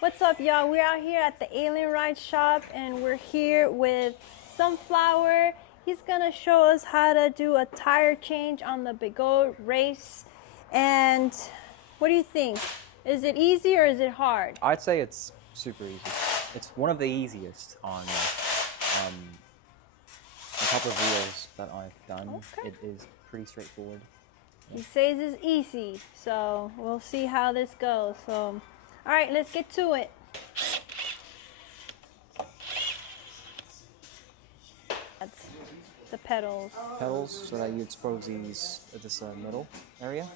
What's up, y'all? We're out here at the Alien Ride shop and we're here with Sunflower. He's gonna show us how to do a tire change on the Begode Race. And what do you think? Is it easy or is it hard? I'd say it's super easy. It's one of the easiest on a couple of wheels that I've done. Okay. It is pretty straightforward. He says it's easy, so we'll see how this goes. So, all right, let's get to it. That's the pedals. Pedals, so that you expose this middle area.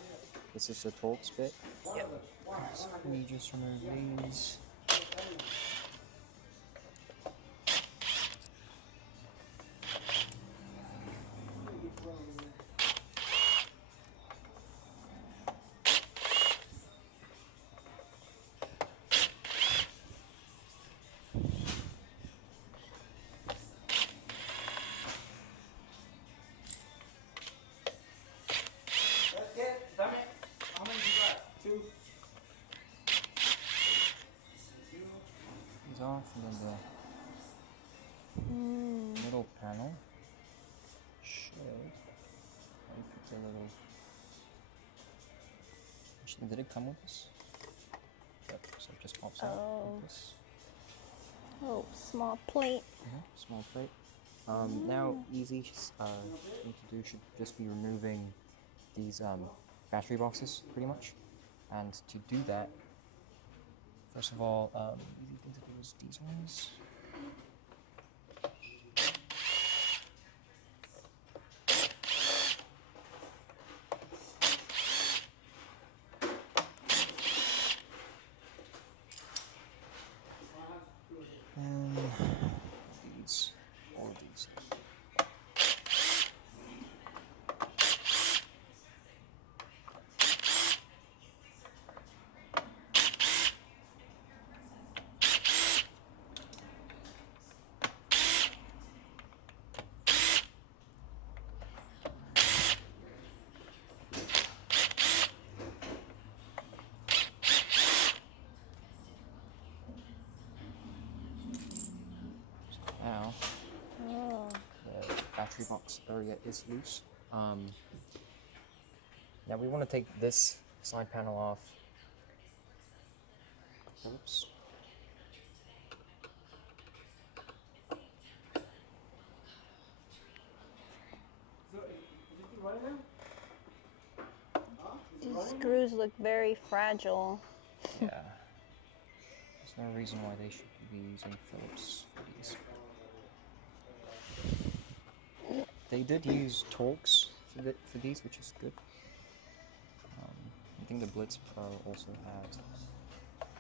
This is the Torx bit. Yep. So we just remove these. Off and then the middle panel should put the little. Actually, did it come with this? Yep, so it just pops out like this. Oh, small plate. Small plate. Now, easy thing to do should just be removing these battery boxes, pretty much. And to do that, first of all, easy thing to do is these ones. And these, all of these. Now, the battery box area is loose. Now we want to take this side panel off. Oops. These screws look very fragile. Yeah. There's no reason why they should be using Phillips for these. They did use Torx for these, which is good. I think the Blitz Pro also had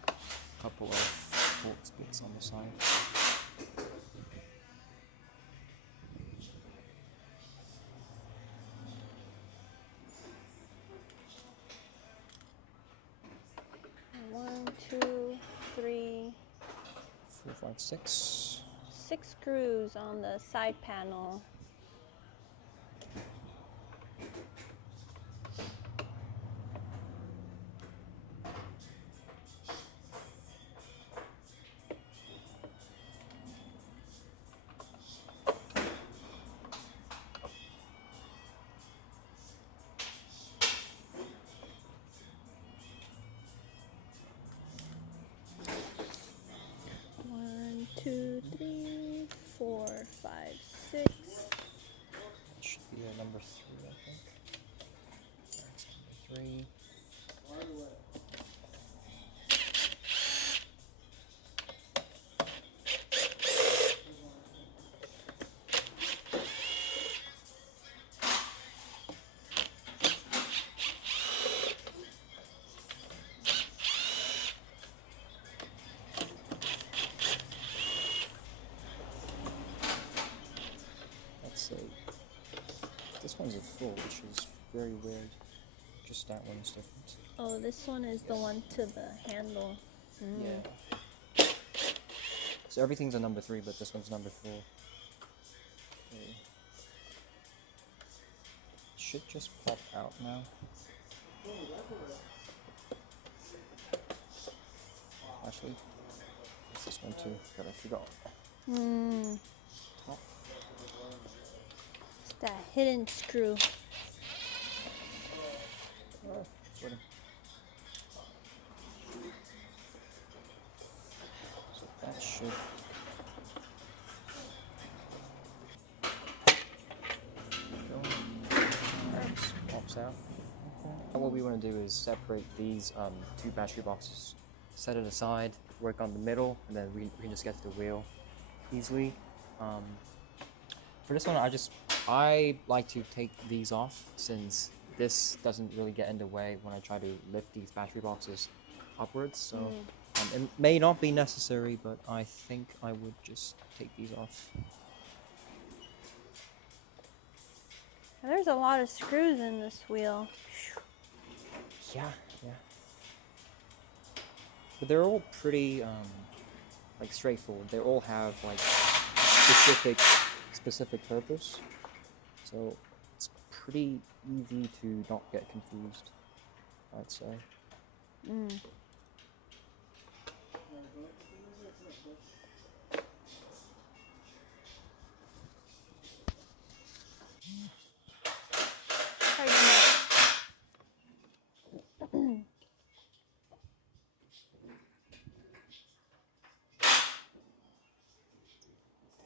a couple of Torx bits on the side. One, two, three, 4, 5, 6. 6 screws on the side panel. One, two, three, 4, 5, 6. That should be a number 3, I think. That's number 3. This one's a full, which is very weird. Just that one is different. Oh, this one is the one to the handle. Yeah. So everything's a number 3, but this one's number 4. Okay. Should just pop out now. actually. It's this one too, that I forgot. Oh. It's that hidden screw. Sort of. So that should. Pops out. Okay. What we want to do is separate these two battery boxes, set it aside, work on the middle, and then we can just get to the wheel easily. For this one, I like to take these off since this doesn't really get in the way when I try to lift these battery boxes upwards. So it may not be necessary, but I think I would just take these off. There's a lot of screws in this wheel. Yeah. But they're all pretty like straightforward. They all have like specific purpose. So it's pretty easy to not get confused, I'd say.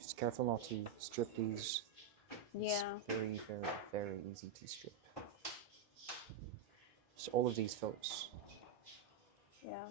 Just careful not to strip these. Yeah. It's very easy to strip. So all of these filters. Yeah.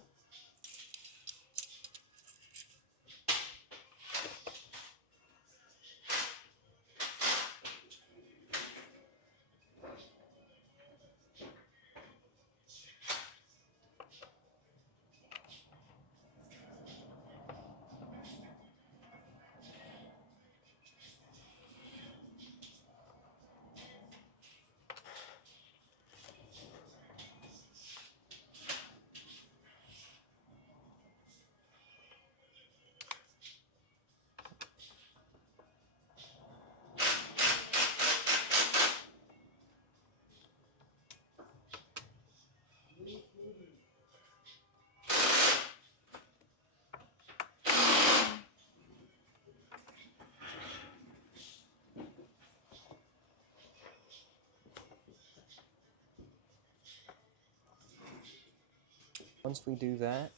Once we do that,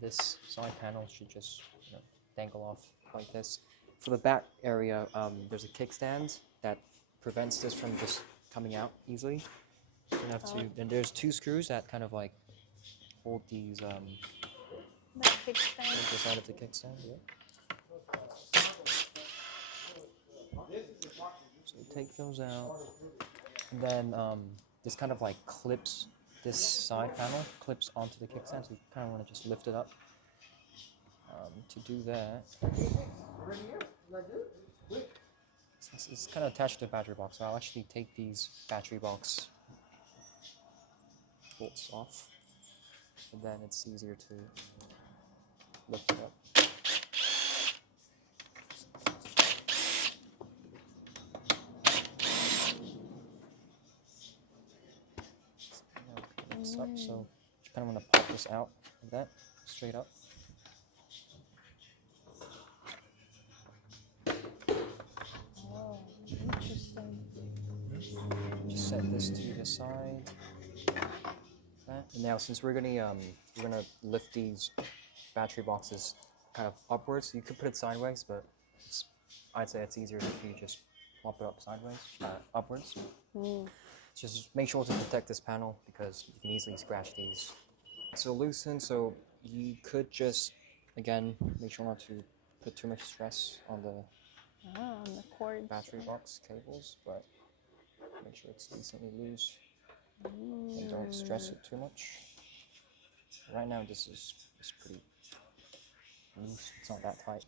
this side panel should just dangle off like this. For the back area, there's a kickstand that prevents this from just coming out easily. You have to, and there's two screws that kind of like hold these The kickstand. the side of the kickstand. Yeah. So you take those out, and then this kind of like clips. This side panel clips onto the kickstand, so you kind of want to just lift it up. To do that, it's kind of attached to the battery box, so I'll actually take these battery box bolts off, and then it's easier to lift it up. This up, so you kind of want to pop this out like that, straight up. Oh, interesting. Just set this to the side. That. And now, since we're gonna lift these battery boxes kind of upwards, you could put it sideways, but I'd say it's easier if you just plop it up sideways, upwards. Just make sure to protect this panel because you can easily scratch these. It's loosened, so you could just, again, make sure not to put too much stress on the cords. battery box cables, but make sure it's decently loose and don't stress it too much. Right now, this is pretty loose. It's not that tight.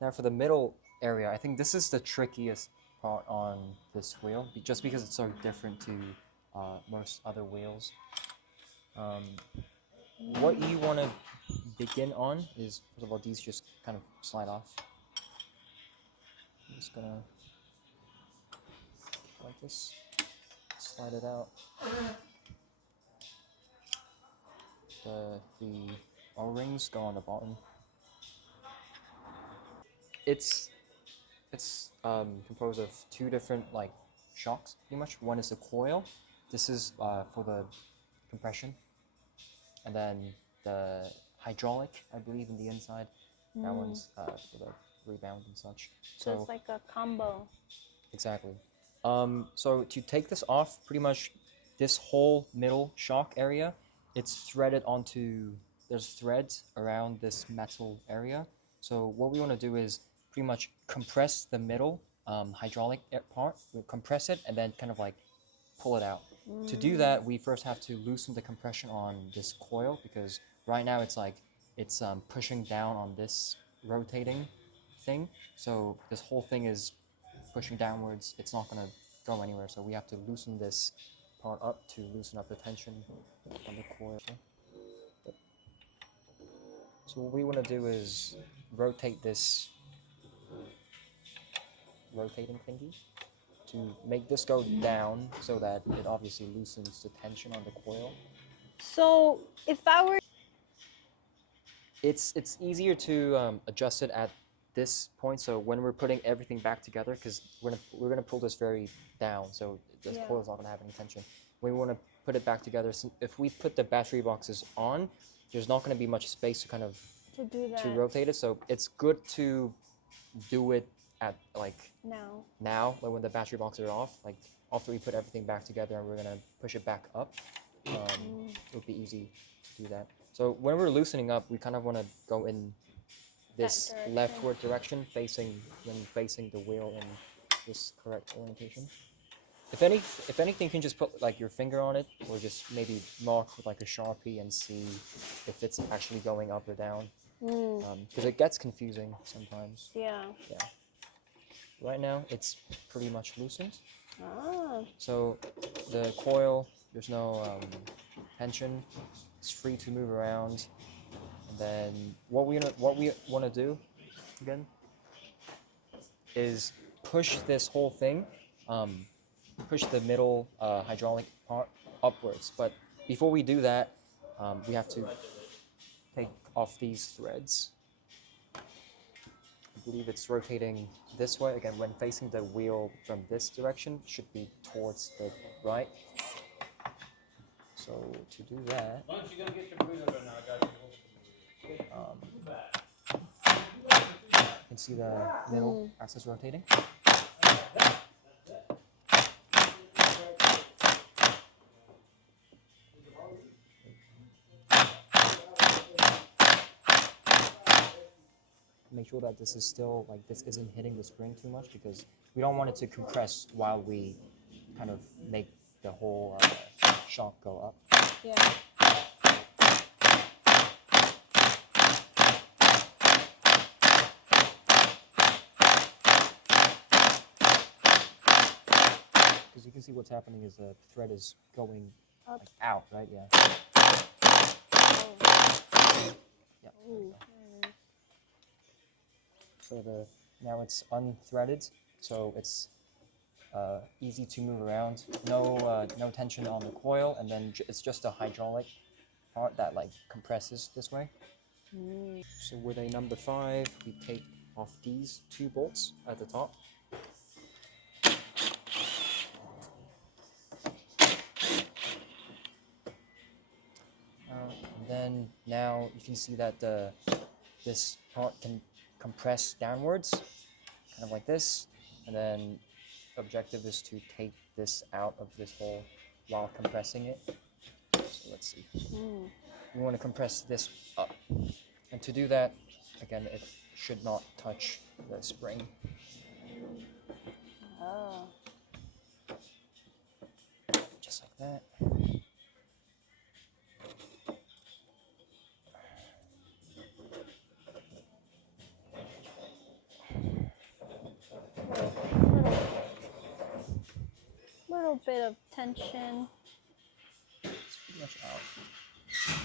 Now for the middle area, I think this is the trickiest part on this wheel, just because it's so different to most other wheels. What you want to begin on is, first of all, these just kind of slide off. I'm just gonna, like this, slide it out. the O-rings go on the bottom. It's composed of two different like shocks, pretty much. One is the coil. This is for the compression, and then the hydraulic, I believe, in the inside. That one's for the rebound and such. So it's like a combo. Exactly. So to take this off, pretty much this whole middle shock area, it's threaded onto, there's threads around this metal area. So what we want to do is pretty much compress the middle hydraulic part. We'll compress it and then kind of like pull it out. To do that, we first have to loosen the compression on this coil, because right now it's like it's pushing down on this rotating thing. So this whole thing is pushing downwards. It's not going to go anywhere. So we have to loosen this part up to loosen up the tension on the coil. So what we want to do is rotate this rotating thingy to make this go down, so that it obviously loosens the tension on the coil. So if I were... It's easier to adjust it at this point. So when we're putting everything back together, because we're gonna pull this very down, so the coil's not gonna have any tension. We want to put it back together. So if we put the battery boxes on, there's not gonna be much space to kind of to rotate it. So it's good to do it at like now, like when the battery boxes are off, like after we put everything back together and we're gonna push it back up. It would be easy to do that. So when we're loosening up, we kind of want to go in this leftward direction, facing the wheel in this correct orientation. If anything, you can just put like your finger on it, or just maybe mark with like a Sharpie and see if it's actually going up or down. Because it gets confusing sometimes. Yeah. Right now, it's pretty much loosened. So the coil, there's no tension. It's free to move around. And then what we want to do again is push this whole thing, push the middle hydraulic part upwards. But before we do that, we have to take off these threads. I believe it's rotating this way. Again, when facing the wheel from this direction, it should be towards the right. So to do that, you can see the middle axis rotating. Make sure that this is still, like, this isn't hitting the spring too much, because we don't want it to compress while we kind of make the whole shock go up. Because you can see what's happening is the thread is going like, out, right? So now it's unthreaded, so it's easy to move around. No tension on the coil, and then it's just a hydraulic part that like compresses this way. So with a number 5, we take off these 2 bolts at the top. And then now you can see that this part can compress downwards, kind of like this, and then the objective is to take this out of this hole while compressing it. So let's see. We want to compress this up, and to do that, again, it should not touch the spring. Just like that. Little bit of tension. It's pretty much out.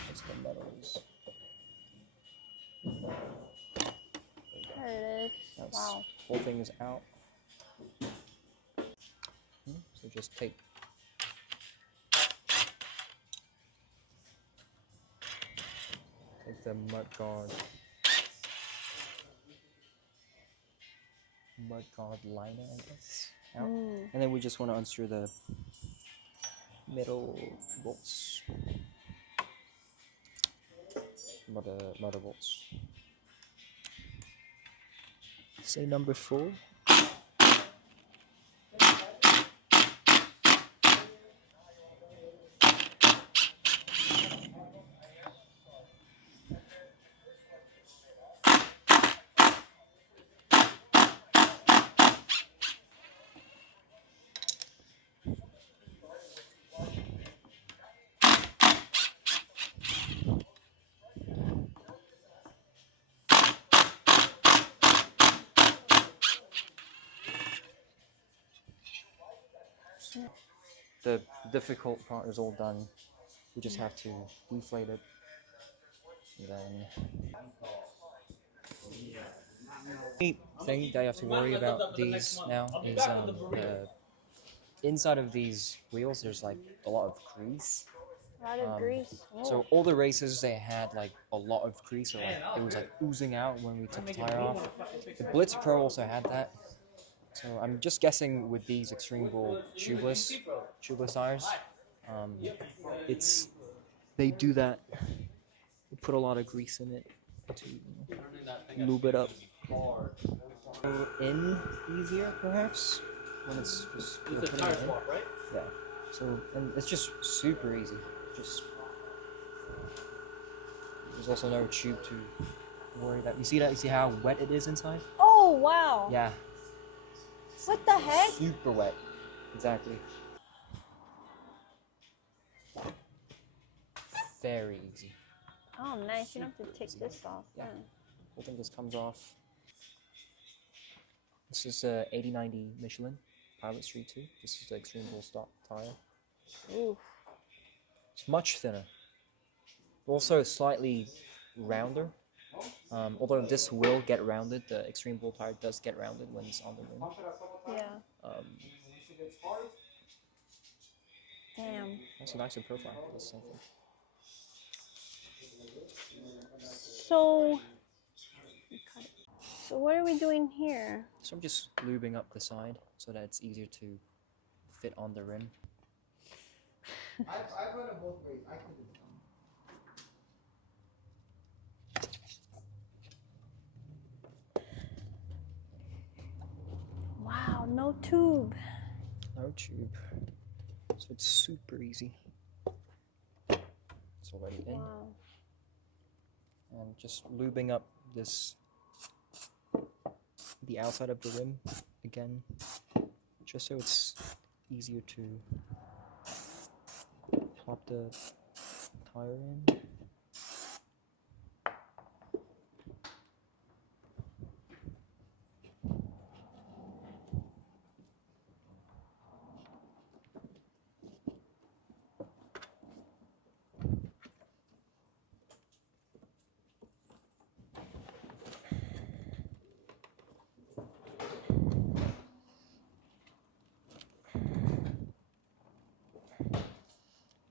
Just the metal is. There it is. Wow. The whole thing is out. So just take. the mud guard liner, I guess, out. And then we just want to unscrew the middle bolts, motor bolts. Say number 4. The difficult part is all done. We just have to deflate it. And then the thing that you have to worry about these now is the inside of these wheels. There's like a lot of grease. A lot of grease. So all the races they had like a lot of grease, or like it was like oozing out when we took the tire off. The Blitz Pro also had that. So I'm just guessing with these Extreme Bull tubeless tires, they do that. They put a lot of grease in it to lube it up. Go in easier, perhaps, when it's just putting it in. Yeah. So and it's just super easy. Just there's also no tube to worry about. You see that? You see how wet it is inside? Oh wow! Yeah. What the heck? Super wet. Exactly. Very easy. Oh, nice. You don't have to take this off. Yeah. Whole thing just comes off. This is a 80/90 Michelin Pilot Street 2. This is the Extreme Bull stock tire. Oof. It's much thinner. Also slightly rounder. Although this will get rounded, the Extreme Bull tire does get rounded when it's on the rim. Yeah. Damn. Also nicer profile for this thing. So what are we doing here? So I'm just lubing up the side so that it's easier to fit on the rim. I've run it both ways. I couldn't tell. Wow, no tube. No tube. So it's super easy. It's already in. Wow. And just lubing up the outside of the rim again, just so it's easier to pop the tire in.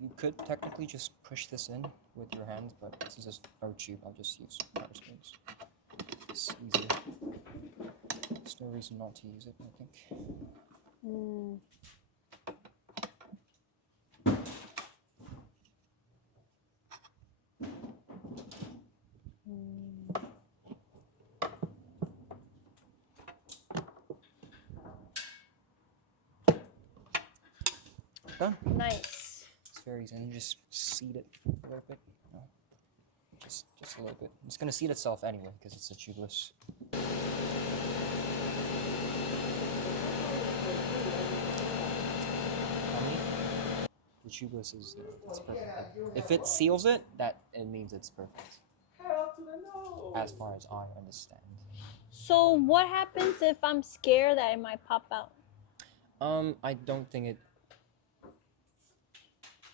You could technically just push this in with your hands, but since there's no tube, I'll just use power springs. It's easier. There's no reason not to use it, I think. Done. Nice. It's very easy. And you just seat it a little bit. No, just a little bit. It's going to seat itself anyway because it's a tubeless. The tubeless is it's perfect. If it seals it, it means it's perfect. As far as I understand. So what happens if I'm scared that it might pop out? I don't think it.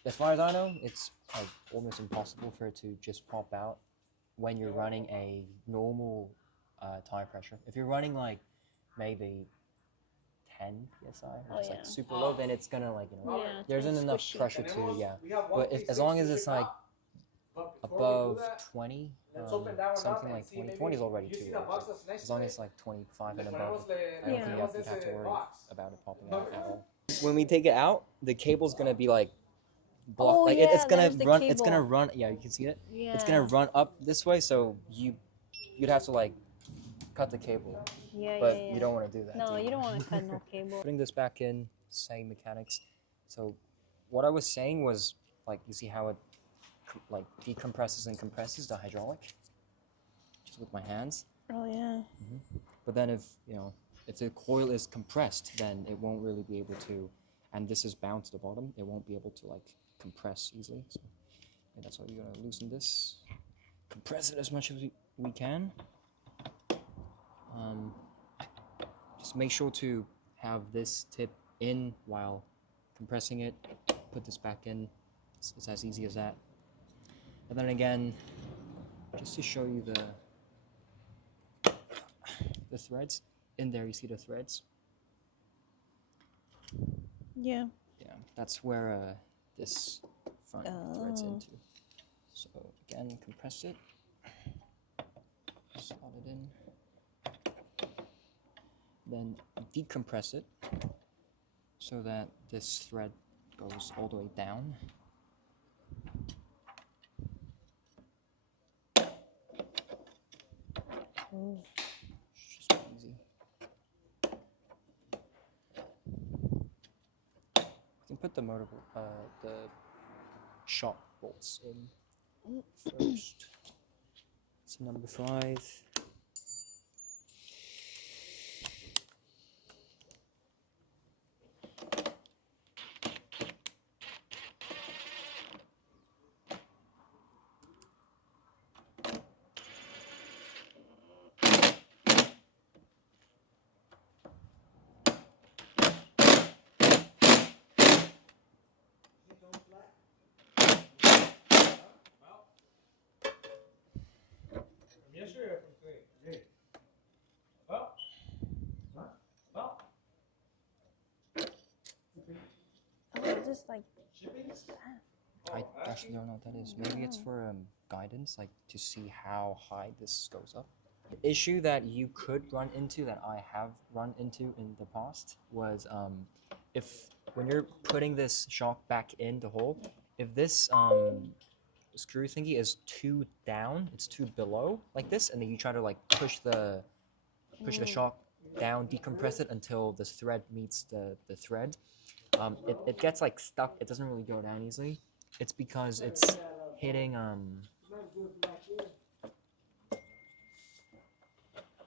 As far as I know, it's like almost impossible for it to just pop out when you're running a normal tire pressure. If you're running like maybe 10 psi, it's like super low, then it's gonna like there isn't enough pressure to but as long as it's like above 20, something like 20. 20 is already too low. As long as like 25 and above, I don't think you'd have to worry about it popping out at all. When we take it out, the cable's gonna be like blocked. Oh, Like yeah, it's gonna there's the run. It's cable. gonna run. Yeah, you can see it. Yeah. It's gonna run up this way, so you'd have to like cut the cable. Yeah, But yeah, yeah. you don't want to do that. No, do you don't want to cut no cable. Putting this back in, same mechanics. So what I was saying was, like, you see how it like decompresses and compresses the hydraulic just with my hands. Oh yeah. But then if the coil is compressed, then it won't really be able to, and this is bound to the bottom, it won't be able to like compress easily. So that's why we're gonna loosen this, compress it as much as we can. Just make sure to have this tip in while compressing it. Put this back in. It's as easy as that. And then again, just to show you the threads in there, you see the threads. Yeah. Yeah, that's where this front threads into. So again, compress it, slot it in. Then decompress it so that this thread goes all the way down. It's just easy. We can put the the shock bolts in first. It's number 5. Oh, is this like? I actually don't know what that is. Maybe it's for guidance, like to see how high this goes up. The issue that you could run into, that I have run into in the past, was if when you're putting this shock back in the hole, if this screw thingy is too down, it's too below like this, and then you try to like push the shock down, decompress it until the thread meets the thread. It gets like stuck. It doesn't really go down easily. It's because it's hitting let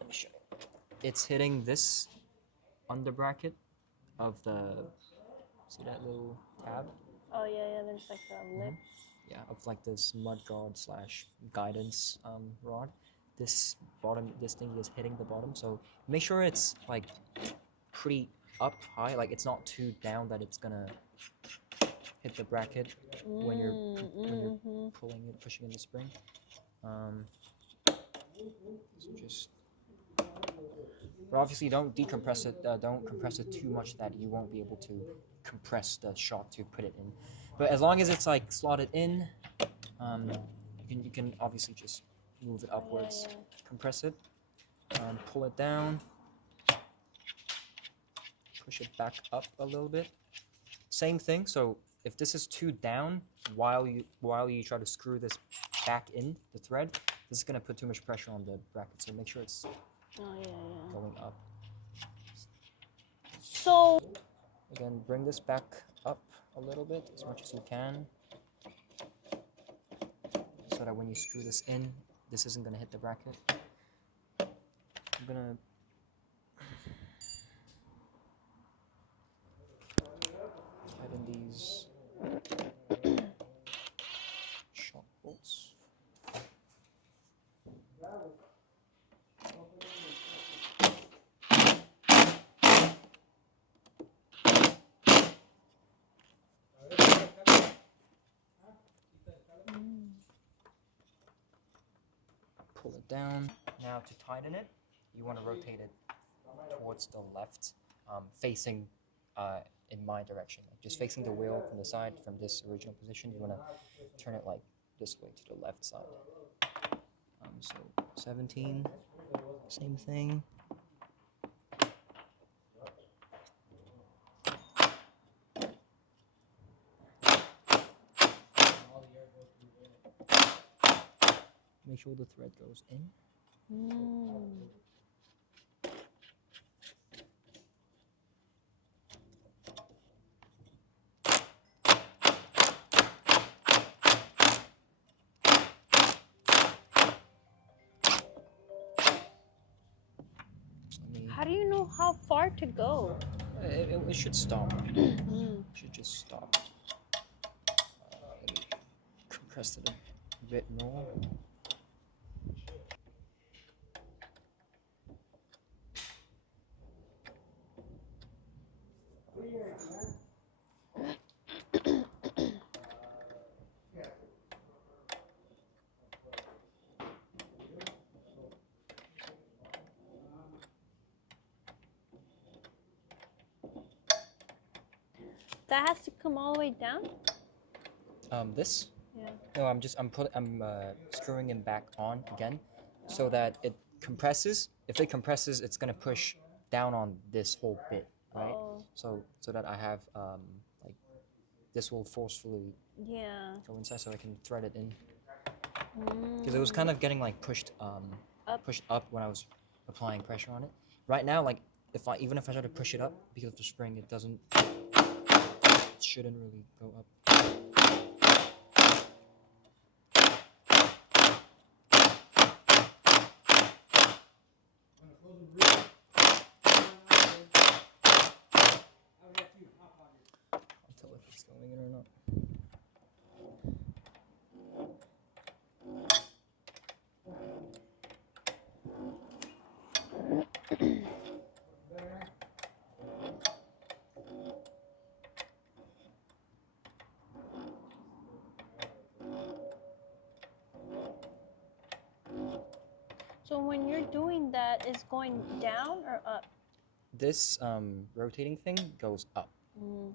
me show you. It's hitting this under bracket of the, see that little tab? Oh yeah, yeah. There's like a lip. Yeah, of like this mud guard slash guidance rod. This thing is hitting the bottom, so make sure it's like pretty up high, like it's not too down that it's gonna hit the bracket when you're pulling it, pushing in the spring. So just, but obviously don't decompress it, don't compress it too much that you won't be able to compress the shock to put it in. But as long as it's like slotted in, you can obviously just move it upwards, compress it, pull it down, push it back up a little bit. Same thing. So if this is too down while you try to screw this back in the thread, this is going to put too much pressure on the bracket. So make sure it's going up. So Again, bring this back up a little bit, as much as you can, so that when you screw this in, this isn't going to hit the bracket. I'm going to tighten these shock bolts. Pull it down. Now to tighten it, you want to rotate it towards the left, facing in my direction, just facing the wheel from the side, from this original position. You want to turn it like this way to the left side. So 17, same thing. Make sure the thread goes in. How do you know how far to go? It should stop. It should just stop. Maybe compress it a bit more. That has to come all the way down? This? Yeah. No, I'm screwing it back on again, so that it compresses. If it compresses, it's gonna push down on this whole bit, right? Oh. So that I have like this will forcefully go inside, so I can thread it in. Because it was kind of getting like pushed up when I was applying pressure on it. Right now, like even if I try to push it up because of the spring, it doesn't. It shouldn't really go up. I'll tell if it's going in or not. So when you're doing that, is going down or up? This rotating thing goes up,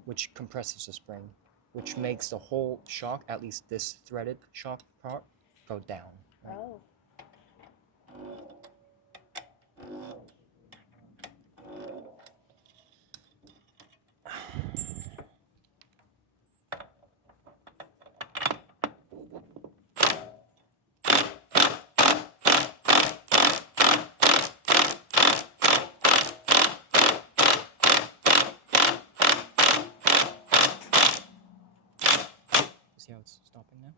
which compresses the spring, which makes the whole shock, at least this threaded shock part, go down. Right? Oh. See how it's stopping now?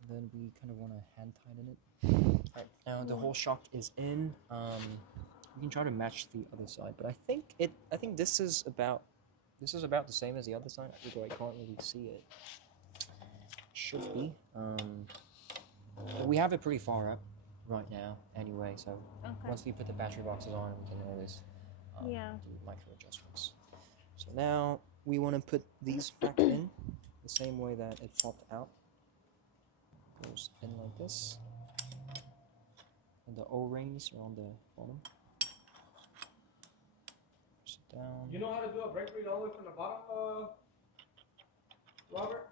And then we kind of want to hand tighten it. Right, now the whole shock is in. We can try to match the other side, but I think this is about the same as the other side. I can't really see it. Should be. But we have it pretty far up right now anyway, so once we put the battery boxes on, we can always do micro adjustments. So now we want to put these back in the same way that it popped out. Goes in like this, and the O-rings are on the bottom. Push it down. You know how to do a brake read all the way from the bottom, Robert?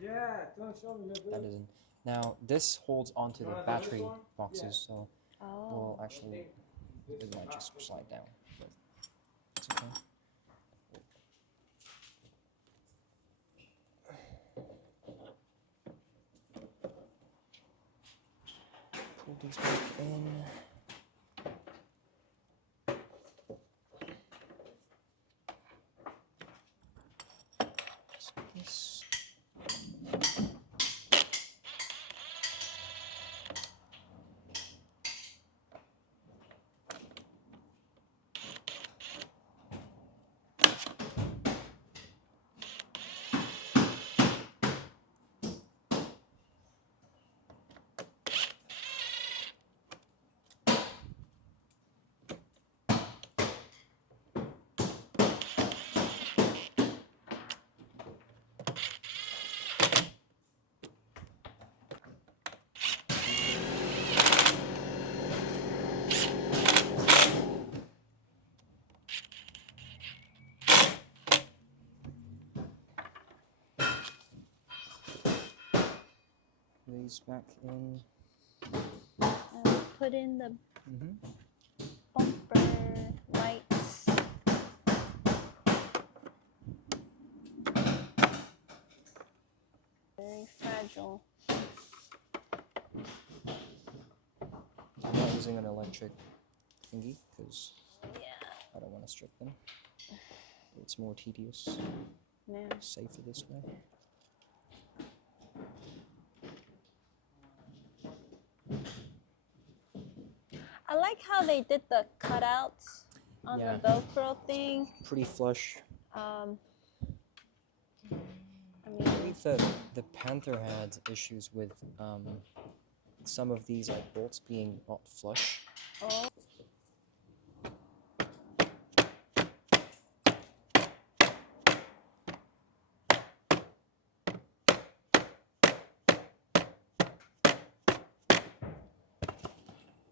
Yeah, don't show me. That isn't. Now this holds onto the battery boxes, so we'll actually, it might just slide down, but it's okay. Pull these back in. Just like this. these back in. And we put in the bumper lights. Very fragile. I'm not using an electric thingy because Yeah. I don't want to strip them. It's more tedious. Yeah. Safer this way. I like how they did the cutouts on the Velcro thing. Pretty flush. I I believe that the Panther had issues with some of these like bolts being not flush. Oh.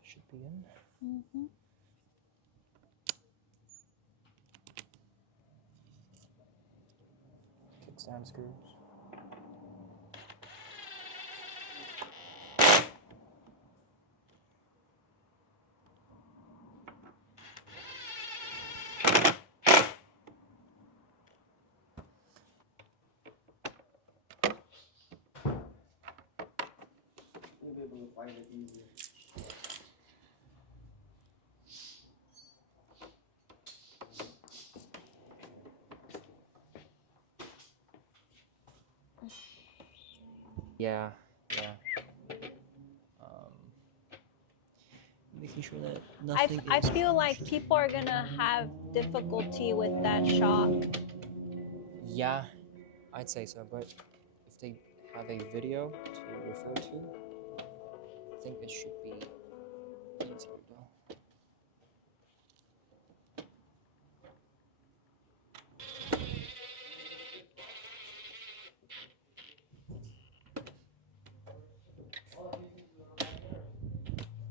Should be in. Kickstand screws. You'll be able to find it easier. Yeah. Making sure that nothing I feel like people are gonna have difficulty with that shock. Yeah, I'd say so, but if they have a video to refer to, I think it should be easier though.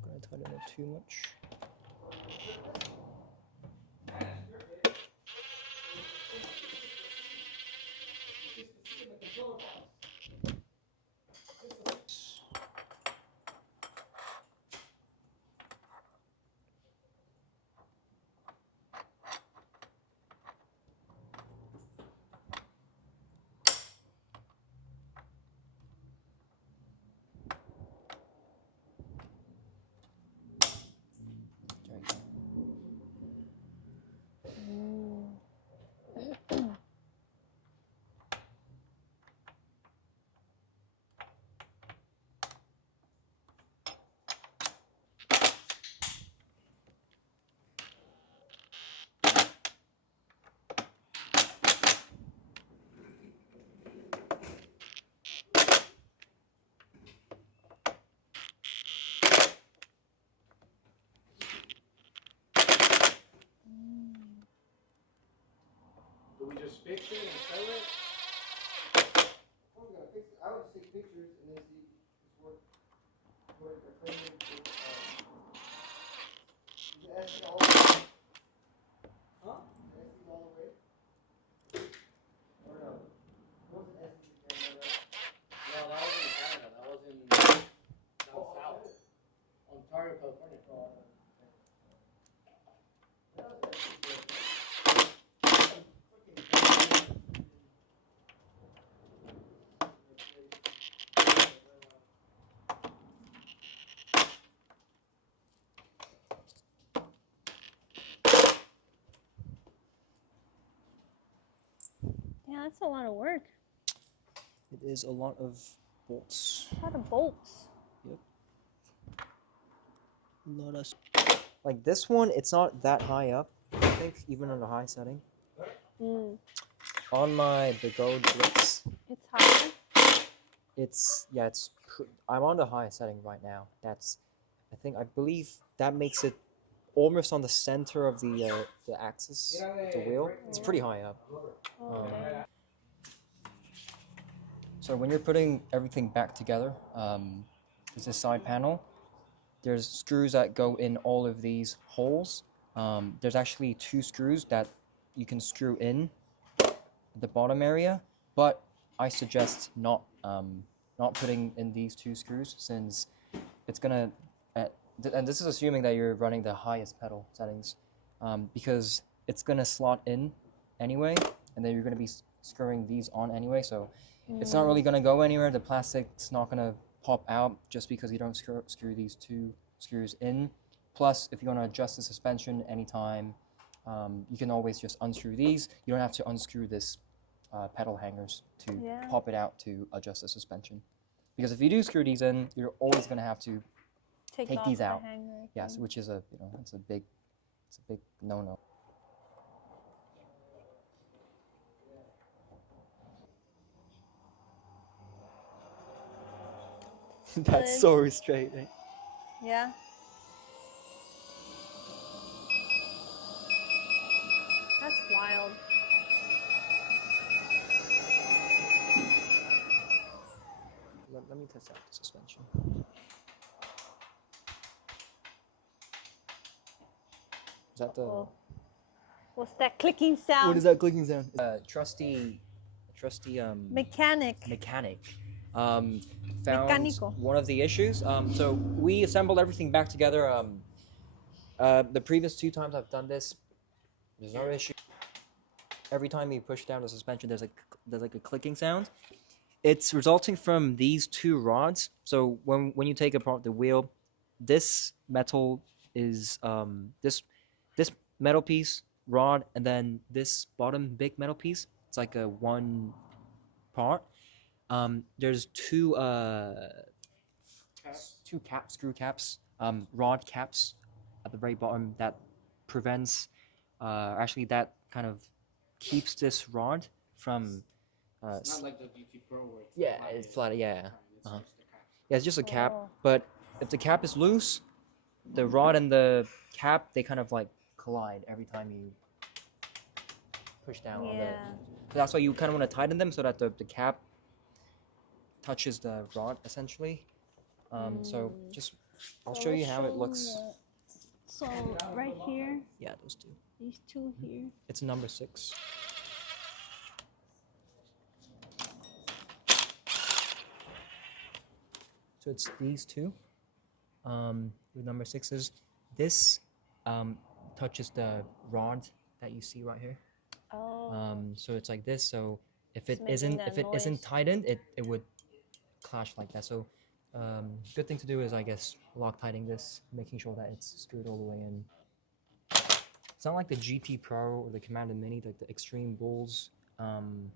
Gonna tighten it too much. There you go. Do we just fix it and sell it? I'm gonna fix it. I would just take pictures and then see if it's worth the cleaning. Is it SD all the way? Huh? Is it SD all the way? Or no? What was the SD camera, right? No, that was in Canada. That was in down south. Ontario, California. Yeah, that's a lot of work. It is a lot of bolts. A lot of bolts. Yep. A lot of... Like this one, it's not that high up, I think, even on a high setting. On my Begode Blitz, It's higher. I'm on the high setting right now. I believe that makes it almost on the center of the axis of the wheel. It's pretty high up. So when you're putting everything back together, there's this side panel. There's screws that go in all of these holes. There's actually 2 screws that you can screw in the bottom area, but I suggest not not putting in these 2 screws, since it's gonna, and this is assuming that you're running the highest pedal settings, because it's gonna slot in anyway, and then you're gonna be screwing these on anyway, so it's not really gonna go anywhere. The plastic's not gonna pop out just because you don't screw these 2 screws in. Plus, if you want to adjust the suspension anytime, you can always just unscrew these. You don't have to unscrew this pedal hangers to pop it out to adjust the suspension. Because if you do screw these in, you're always going to have to take these out. Yes, which is it's a big no-no. That's so restraining. Yeah. That's wild. Let me test out the suspension. Is that the... What's that clicking sound? What is that clicking sound? Trusty mechanic found Mecánico. one of the issues. So we assembled everything back together. The previous 2 times I've done this, there's no issue. Every time you push down the suspension, there's like a clicking sound. It's resulting from these 2 rods. So when you take apart the wheel, this metal is this metal piece, rod, and then this bottom big metal piece. It's like a 1 part. There's 2 screw caps, rod caps at the very bottom that prevents, actually that kind of keeps this rod from. It's not like the GT Pro where It's flat. Yeah. It's just the cap. Yeah, it's just a cap. But if the cap is loose, the rod and the cap, they kind of like collide every time you push down on the. So that's why you kind of want to tighten them so that the cap touches the rod essentially. So I'll show you how it looks. So right here, Yeah, those 2. these 2 here. It's number 6. So it's these 2. With number 6s. This touches the rod that you see right here. Oh. So it's like this. So if it isn't tightened, it would clash like that. So good thing to do is, I guess, Loctiting this, making sure that it's screwed all the way in. It's not like the GT Pro or the Commander Mini, like the Extreme Bulls, kind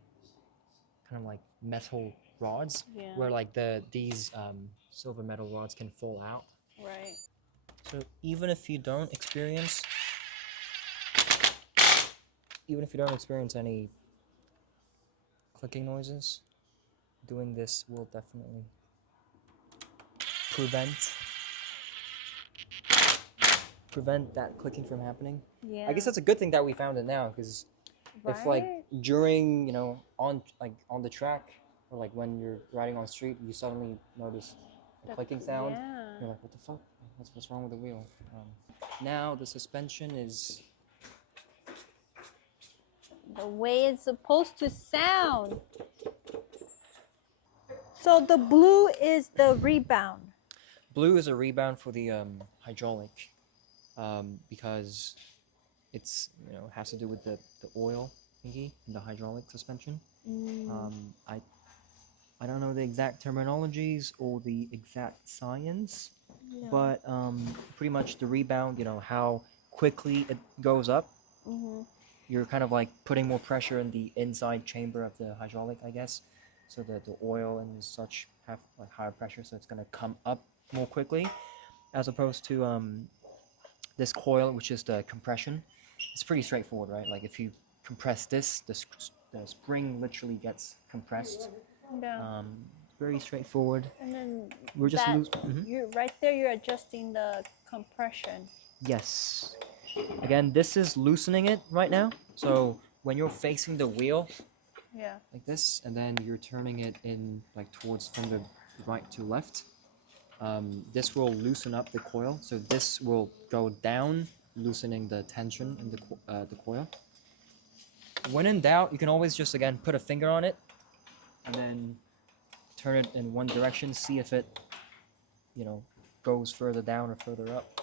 of like metal rods, where like these silver metal rods can fall out. Right. So even if you don't experience any clicking noises, doing this will definitely prevent that clicking from happening. Yeah. I guess that's a good thing that we found it now, because if like during on the track, or like when you're riding on the street, you suddenly notice a clicking sound. You're like, what the fuck? What's wrong with the wheel? Now the suspension is the way it's supposed to sound. So the blue is the rebound. Blue is a rebound for the hydraulic, because it's has to do with the oil thingy in the hydraulic suspension. I don't know the exact terminologies or the exact science, but pretty much the rebound, how quickly it goes up. You're kind of like putting more pressure in the inside chamber of the hydraulic, I guess, so that the oil and such have like higher pressure, so it's going to come up more quickly, as opposed to this coil, which is the compression. It's pretty straightforward, right? Like if you compress this, the spring literally gets compressed. Very straightforward. And then we're just you're right there, you're adjusting the compression. Yes. Again, this is loosening it right now. So when you're facing the wheel, like this, and then you're turning it in like towards from the right to left, this will loosen up the coil. So this will go down, loosening the tension in the coil. When in doubt, you can always just again put a finger on it, and then turn it in one direction, see if it, you know, goes further down or further up.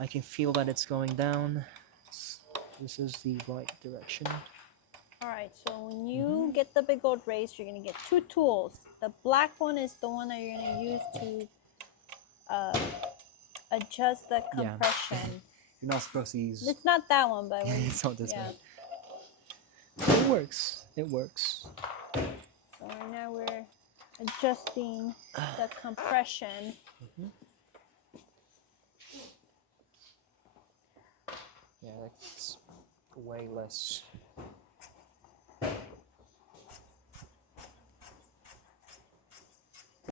I can feel that it's going down. This is the right direction. Alright, so when you get the Begode Race, you're going to get two tools. The black one is the one that you're going to use to adjust the compression. You're not supposed to use... It's not that one, but it's not this yeah. one. It works. It works. So right now we're adjusting the compression. Yeah, that's way less